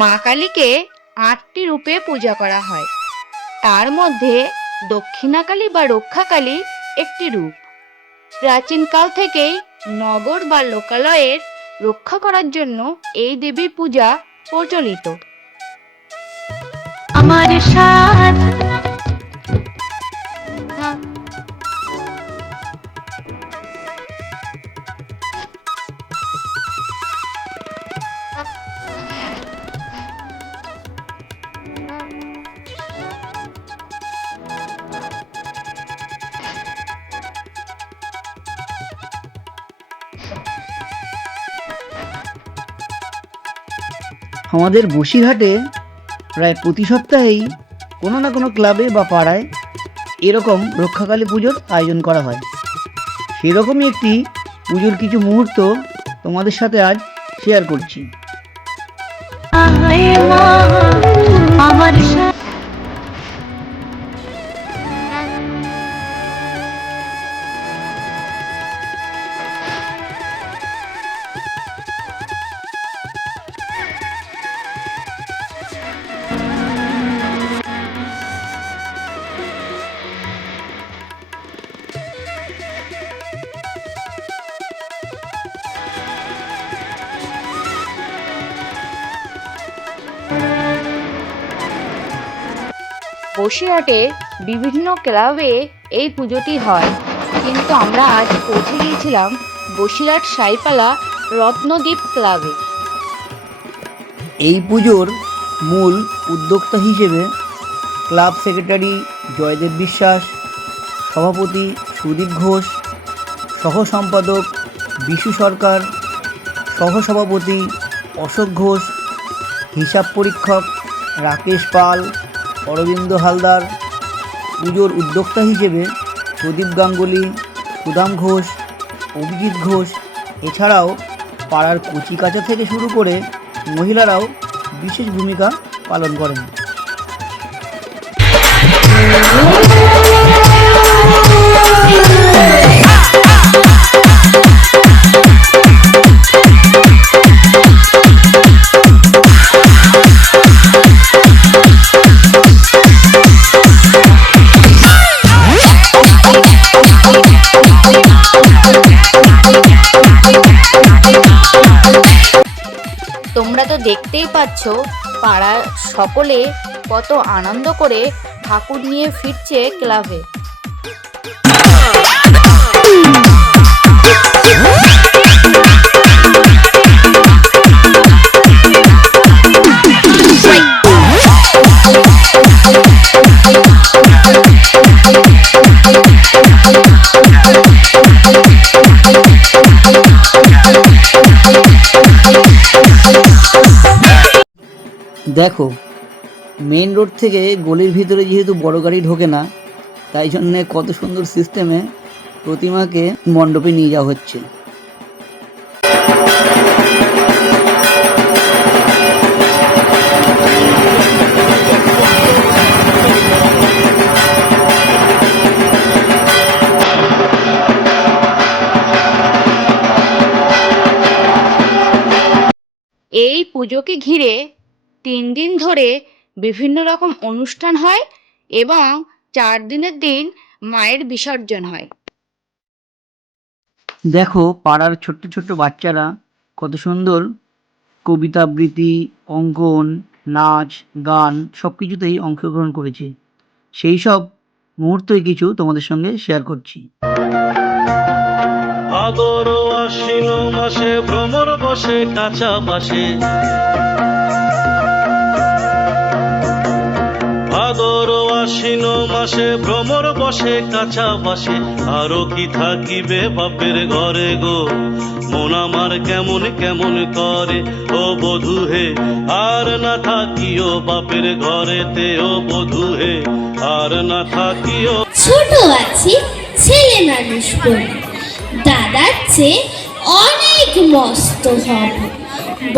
মা কালীকে ৮টি রূপে পূজা করা হয়। তার মধ্যে দক্ষিণাকালী বা রক্ষাকালী একটি রূপ। প্রাচীনকাল থেকেই নগর বা লোকালয়ের রক্ষা করার জন্য এই দেবীর পূজা প্রচলিত। আমার সাথ আমাদের বসিরহাটে প্রায় প্রতি সপ্তাহেই কোনো না কোনো ক্লাবে বা পাড়ায় এরকম রক্ষাকালী পুজোর আয়োজন করা হয়। সেরকমই একটি পুজোর কিছু মুহূর্ত তোমাদের সাথে আজ শেয়ার করছি। আমার সাথ বসিরহাটে বিভিন্ন ক্লাবে এই পুজোটি হয়, কিন্তু আমরা আজ পৌঁছে গিয়েছিলাম বসিরহাট সাইপালা রত্নদ্বীপ ক্লাবে। এই পুজোর মূল উদ্যোক্তা হিসেবে ক্লাব সেক্রেটারি জয়দেব বিশ্বাস, সভাপতি সুদীপ ঘোষ, সহ সম্পাদক বিশু সরকার, সহসভাপতি অশোক ঘোষ, হিসাব পরীক্ষক রাকেশ পাল, অরবিন্দ হালদার, পুজোর উদ্যোক্তা হিসেবে প্রদীপ গাঙ্গুলি, সুদাম ঘোষ, অভিজিৎ ঘোষ, এছাড়াও পাড়ার কচিকাঁচা থেকে শুরু করে মহিলারাও বিশেষ ভূমিকা পালন করেন। তোমরা তো দেখতেই পাচ্ছ পাড়ার সকলে কত আনন্দ করে ঠাকুর নিয়ে ফিরছে ক্লাবে। দেখো, মেন রোড থেকে গলির ভিতরে যেহেতু বড় গাড়ি ঢোকে না, তাই জন্যে কত সুন্দর সিস্টেমে প্রতিমাকে মণ্ডপে নিয়ে যাওয়া হচ্ছে। এই পুজোকে ঘিরে 3 দিন ধরে বিভিন্ন রকম অনুষ্ঠান হয় এবং 4 দিনের দিন মায়ের বিসর্জন হয়। দেখো, পাড়ার ছোট্ট ছোট্ট বাচ্চারা কত সুন্দর কবিতা আবৃত্তি, অঙ্কন, নাচ, গান সব কিছুতেই অংশগ্রহণ করেছে। সেই সব মুহূর্তই কিছু তোমাদের সঙ্গে শেয়ার করছি। ভাদর আশ্বিন মাসে ভ্রমর বসে কাঁচা পাশে, ভাদর আশ্বিন মাসে ভ্রমর বসে কাঁচা পাশে, আরো কি থাকিবে বাপের ঘরে গো, মন আমার কেমন কেমন করে ও বধূ হে, আর না থাকিও বাপের ঘরেতে ও বধূ হে, আর না থাকিও। ছোট আছি, ছেলে মানুষ বলে দাদার চেয়ে অনেক মস্ত হব,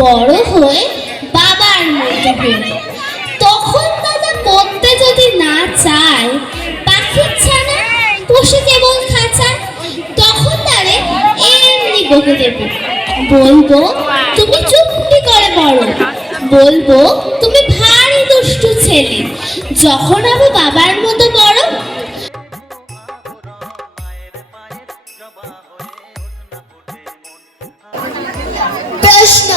বড় হয়ে বাবার মতো হব। তখন দাদা পড়তে যদি না চায়, পাখির ছানা বসে কেবল খাঁচায়, তখন তারে এমনি বকে দেব, বলবো তুমি চুপটি করে পড়ো, বলবো তুমি ভারী দুষ্টু ছেলে, যখন আমি বাবার মতো বড়। প্রশ্ন,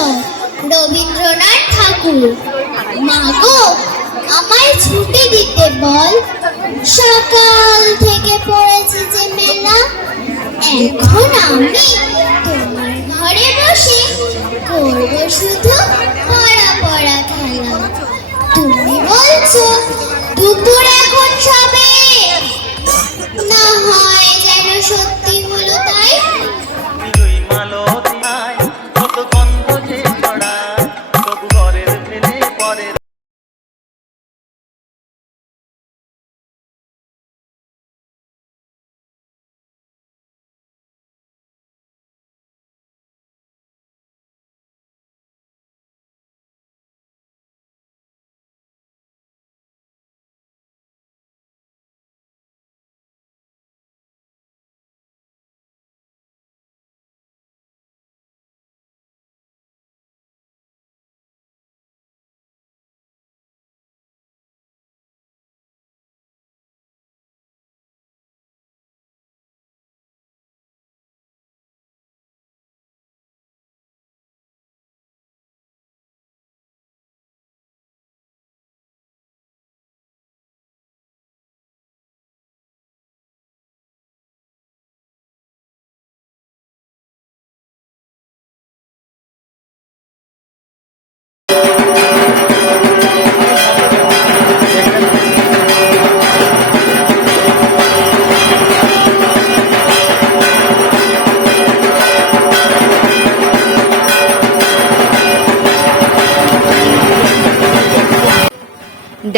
রবীন্দ্রনাথ ঠাকুর। মাগো, আমায় ছুটি দিতে বল, সকাল থেকে পড়েছি যে মেলা। এখন আমি তোমার ঘরে বসে করব শুধু পড়া পড়া খেলা। তুমি বলছো দুপুর এখন সবে, না হয় যেন সত্যি হলো তাই।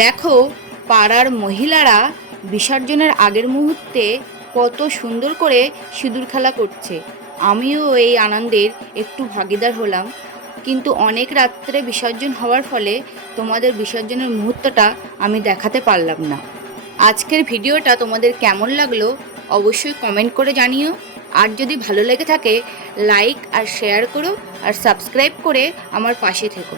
দেখো, পাড়ার মহিলারা বিসর্জনের আগের মুহূর্তে কত সুন্দর করে সিঁদুর খেলা করছে। আমিও এই আনন্দের একটু ভাগীদার হলাম, কিন্তু অনেক রাত্রে বিসর্জন হওয়ার ফলে তোমাদের বিসর্জনের মুহূর্তটা আমি দেখাতে পারলাম না। আজকের ভিডিওটা তোমাদের কেমন লাগলো অবশ্যই কমেন্ট করে জানিও। আর যদি ভালো লেগে থাকে লাইক আর শেয়ার করো, আর সাবস্ক্রাইব করে আমার পাশে থেকো।